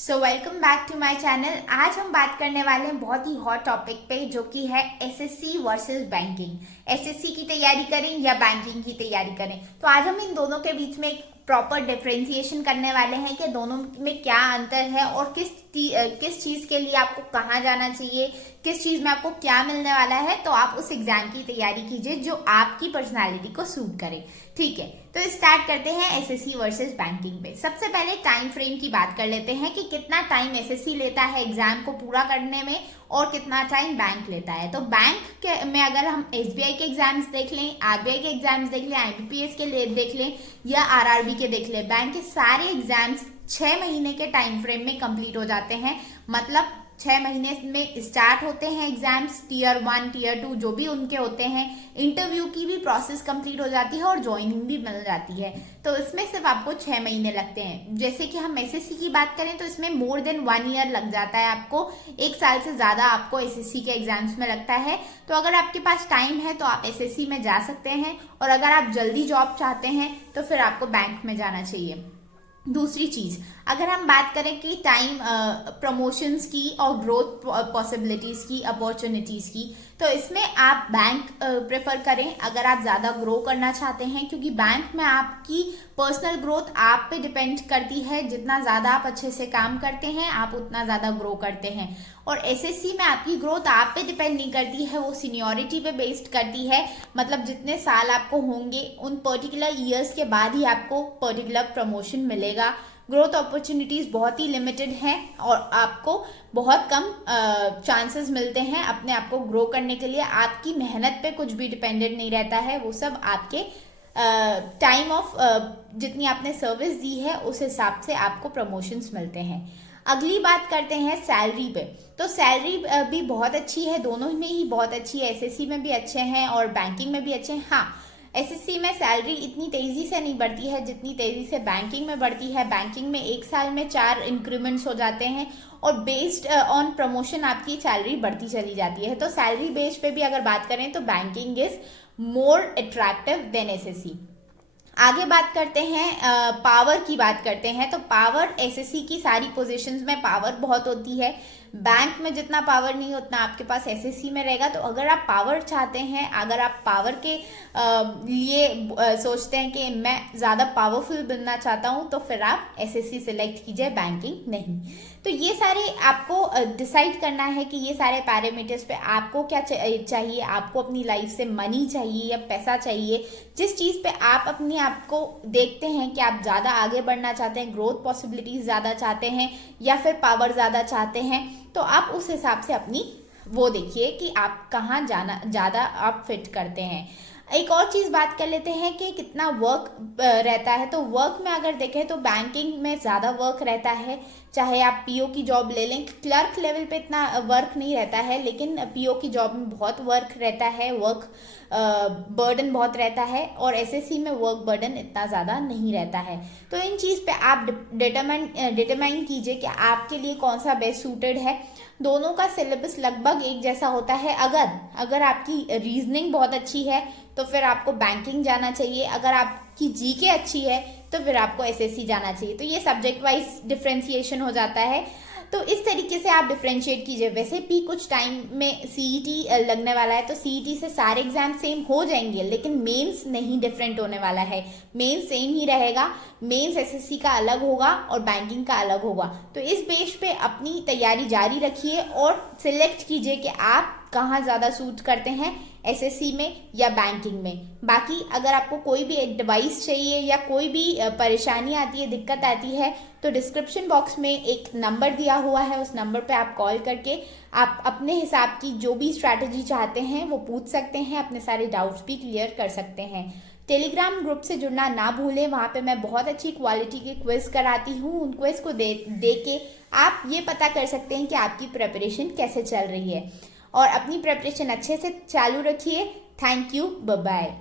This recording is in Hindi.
So welcome back to my channel. आज हम बात करने वाले हैं बहुत ही हॉट टॉपिक पे, जो कि है एसएससी वर्सेस बैंकिंग। एसएससी की तैयारी करें या बैंकिंग की तैयारी करें। तो आज हम इन दोनों के बीच में एक प्रॉपर डिफरेंशिएशन करने वाले हैं कि दोनों में क्या अंतर है और किस चीज़ के लिए आपको कहाँ जाना चाहिए, किस चीज़ में आपको क्या मिलने वाला है। तो आप उस एग्जाम की तैयारी कीजिए जो आपकी पर्सनालिटी को सूट करे। ठीक है, तो स्टार्ट करते हैं एसएससी वर्सेस बैंकिंग पे। सबसे पहले टाइम फ्रेम की बात कर लेते हैं कि कितना टाइम एसएससी लेता है एग्जाम को पूरा करने में और कितना टाइम बैंक लेता है। तो बैंक में अगर हम एसबीआई के एग्जाम्स देख लें, आरबीआई के एग्जाम्स देख लें, आईबीपीएस के देख लें या आरआरबी के देख लें, बैंक के सारे एग्जाम्स 6 महीने के टाइम फ्रेम में कंप्लीट हो जाते हैं। मतलब 6 महीने में स्टार्ट होते हैं एग्जाम्स, टीयर 1 टीयर 2 जो भी उनके होते हैं। इंटरव्यू की भी प्रोसेस कंप्लीट हो जाती है और ज्वाइनिंग भी मिल जाती है। तो इसमें सिर्फ आपको 6 महीने लगते हैं। जैसे कि हम एसएससी की बात करें तो इसमें मोर देन 1 ईयर लग जाता है आपको। 1 साल से ज्यादा आपको एसएससी के एग्जाम्स में लगता है। तो अगर आपके पास टाइम है तो आप एसएससी में जा सकते हैं, और अगर आप जल्दी जॉब चाहते हैं तो फिर आपको बैंक में जाना चाहिए। दूसरी चीज, अगर हम बात करें कि टाइम प्रमोशंस की और ग्रोथ पॉसिबिलिटीज की, अपॉर्चुनिटीज की, तो इसमें आप बैंक प्रेफर करें अगर आप ज्यादा ग्रो करना चाहते हैं, क्योंकि बैंक में आपकी पर्सनल ग्रोथ आप पे डिपेंड करती है। जितना ज्यादा आप अच्छे से काम करते हैं आप उतना ज्यादा ग्रो करते हैं। और एसएससी में आपकी ग्रोथ आप पे डिपेंड नहीं करती है, वो सीनियोरिटी पे बेस्ड करती है। मतलब जितने साल आपको होंगे उन पर्टिकुलर ईयर्स के बाद ही आपको पर्टिकुलर प्रमोशन मिलेगा। ग्रोथ अपॉर्चुनिटीज बहुत ही लिमिटेड हैं और आपको बहुत कम चांसेस मिलते हैं अपने आप को ग्रो करने के लिए। आपकी मेहनत पे कुछ भी डिपेंडेंट नहीं रहता है, वो सब आपके टाइम ऑफ जितनी आपने सर्विस दी है उस हिसाब से आपको प्रमोशंस मिलते हैं। अगली बात करते हैं सैलरी पे। तो सैलरी भी बहुत अच्छी है, दोनों में ही बहुत अच्छी है। एसएससी में भी अच्छे हैं और बैंकिंग में भी अच्छे हैं। हाँ, एसएससी में सैलरी इतनी तेजी से नहीं बढ़ती है जितनी तेजी से बैंकिंग में बढ़ती है। बैंकिंग में 1 साल में 4 इंक्रीमेंट्स हो जाते हैं और बेस्ड ऑन प्रमोशन आपकी सैलरी बढ़ती चली जाती है। तो सैलरी बेस पे भी अगर बात करें तो banking is more attractive than SSC. आगे बात करते हैं पावर की बात करते हैं। तो पावर, एसएससी की सारी पोजीशंस में पावर बहुत होती है। बैंक में जितना पावर नहीं उतना आपके पास एसएससी में रहेगा। तो अगर आप पावर चाहते हैं, अगर आप पावर के लिए सोचते हैं कि मैं ज़्यादा पावरफुल बनना चाहता हूँ, तो फिर आप एसएससी सिलेक्ट कीजिए, बैंकिंग नहीं। तो ये सारे आपको डिसाइड करना है कि ये सारे पैरामीटर्स पे आपको क्या चाहिए। आपको अपनी लाइफ से मनी चाहिए या पैसा चाहिए। जिस चीज़ पे आप अपने आप को देखते हैं कि आप ज़्यादा आगे बढ़ना चाहते हैं, ग्रोथ पॉसिबिलिटीज ज़्यादा चाहते हैं या फिर पावर ज़्यादा चाहते हैं, तो आप उस हिसाब से अपनी वो देखिए कि आप कहाँ जाना ज़्यादा आप फिट करते हैं। एक और चीज़ बात कर लेते हैं कि कितना वर्क रहता है। तो वर्क में अगर देखें तो बैंकिंग में ज़्यादा वर्क रहता है। चाहे आप पीओ की जॉब ले लें, क्लर्क लेवल पे इतना वर्क नहीं रहता है, लेकिन पीओ की जॉब में बहुत वर्क रहता है, वर्क बर्डन बहुत रहता है। और एसएससी में वर्क बर्डन इतना ज़्यादा नहीं रहता है। तो इन चीज़ पे आप डिटरमाइन कीजिए कि आपके लिए कौन सा बेस्ट सूटेड है। दोनों का सिलेबस लगभग एक जैसा होता है। अगर आपकी रीजनिंग बहुत अच्छी है तो फिर आपको बैंकिंग जाना चाहिए। अगर आपकी जीके अच्छी है तो फिर आपको एसएससी जाना चाहिए। तो ये सब्जेक्ट वाइज डिफरेंशिएशन हो जाता है। तो इस तरीके से आप डिफरेंशिएट कीजिए। वैसे भी कुछ टाइम में सीईटी लगने वाला है, तो सीईटी से सारे एग्जाम सेम हो जाएंगे, लेकिन मेंस नहीं डिफरेंट होने वाला है। मेंस सेम ही रहेगा। मेंस एसएससी का अलग होगा और बैंकिंग का अलग होगा। तो इस बेस पे अपनी तैयारी जारी रखिए और सिलेक्ट कीजिए कि आप कहाँ ज़्यादा सूट करते हैं, एसएससी में या बैंकिंग में। बाकी अगर आपको कोई भी एडवाइस चाहिए या कोई भी परेशानी आती है, दिक्कत आती है, तो डिस्क्रिप्शन बॉक्स में एक नंबर दिया हुआ है, उस नंबर पे आप कॉल करके आप अपने हिसाब की जो भी स्ट्रैटेजी चाहते हैं वो पूछ सकते हैं, अपने सारे डाउट्स भी क्लियर कर सकते हैं। टेलीग्राम ग्रुप से जुड़ना ना भूलें, वहाँ पे मैं बहुत अच्छी क्वालिटी के क्विज कराती हूँ। उन क्विज को दे के आप ये पता कर सकते हैं कि आपकी प्रिपरेशन कैसे चल रही है, और अपनी प्रिपरेशन अच्छे से चालू रखिए। Thank you, bye bye.